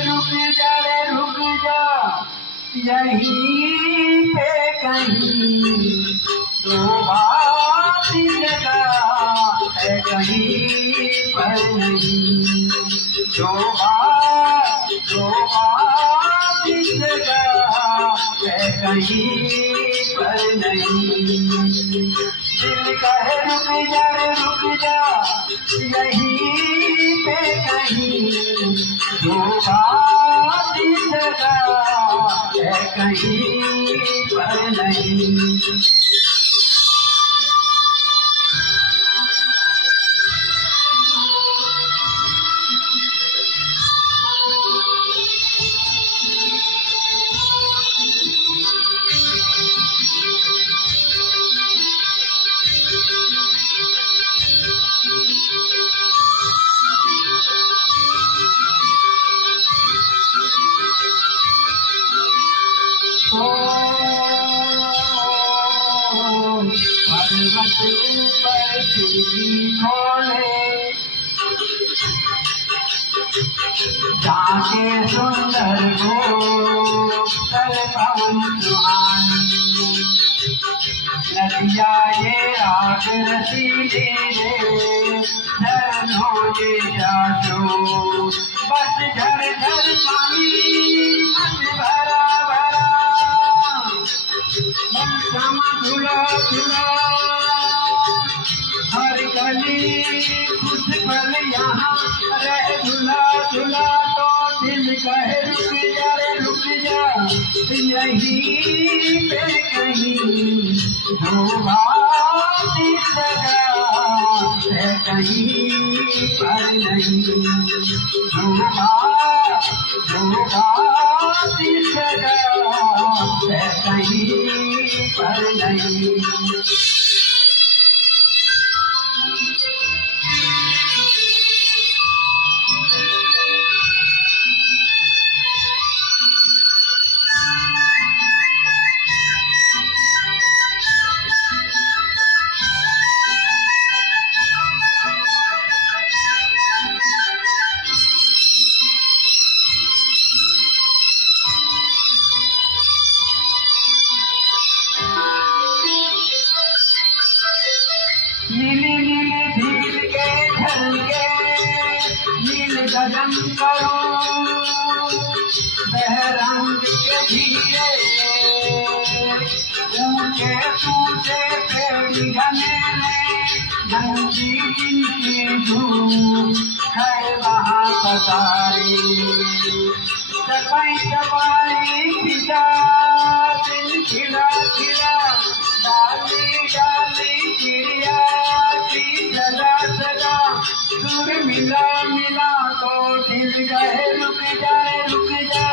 रुक जा रे रुक जा, यहीं पे कहीं तो बात जगह है कहीं पर नहीं, जो बात जगह है कहीं पर नहीं। दिल कहे रुक जा रे रुक जा, यहीं पे कहीं जो बात जगह है कहीं पर नहीं। पर्वत ऊपर खिड़की खोले, जाके सुंदर हो पवन सुहानी, नदिया ये आग रसीली रे झरनों ये जासो, बस झर झर पानी बस भरा भरा, धुला धुला हर गली खुश पल यहाँ रह धुला धुला। तो दिल कहे रुक जा रे रुक जा, यहीं पे कहीं जो बात जगह है कहीं पर नहीं, जो बात जगह है कहीं पर नहीं। नीली नीली झील के ढलके नील गगन करो, बहरंग के धीरे ऊंचे ऊंचे पेड़ घने नंगी जिनकी धूप है वहाँ पसारी, चपाई चपाई खिला दिल खिला खिला, डाली डाली चिड़िया की सजा सजा, सुर मिला मिला तो दिल कहे रुक जा रुक जा,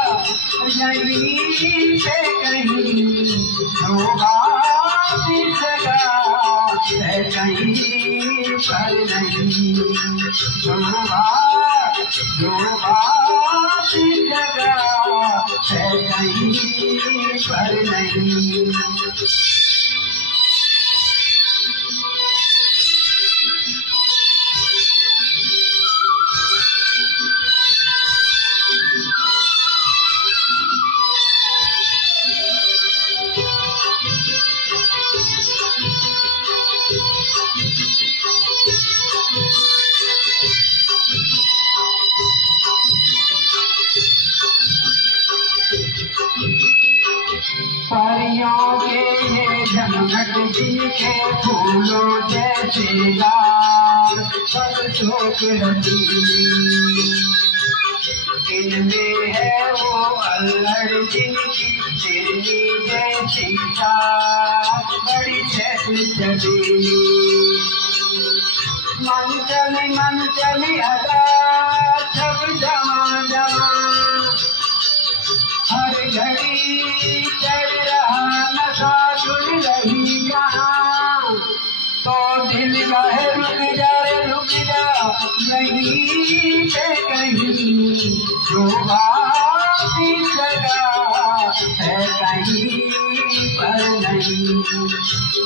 यहीं पे कहीं जो बात जगह है कहीं पर नहीं, जो बात जगह है कहीं पर नहीं। परियों के ये झमझट जिनके फूलों जैसे लाल बरसों के रसीली, इनमें है वो अल्हड़ जिनकी चिरनी जैसी तार बड़ी चहल चली, मन चली अदा सब जमा जमा, हर घड़ी चढ़ रहा नशा सुन रही कहाँ, तो दिल कहे रुक जा रे रुक जा, नहीं पे कहीं जो बात इस जगह है कहीं पर नहीं,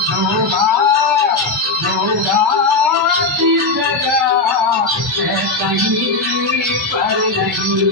जो बात इस जगह है कहीं पर नहीं।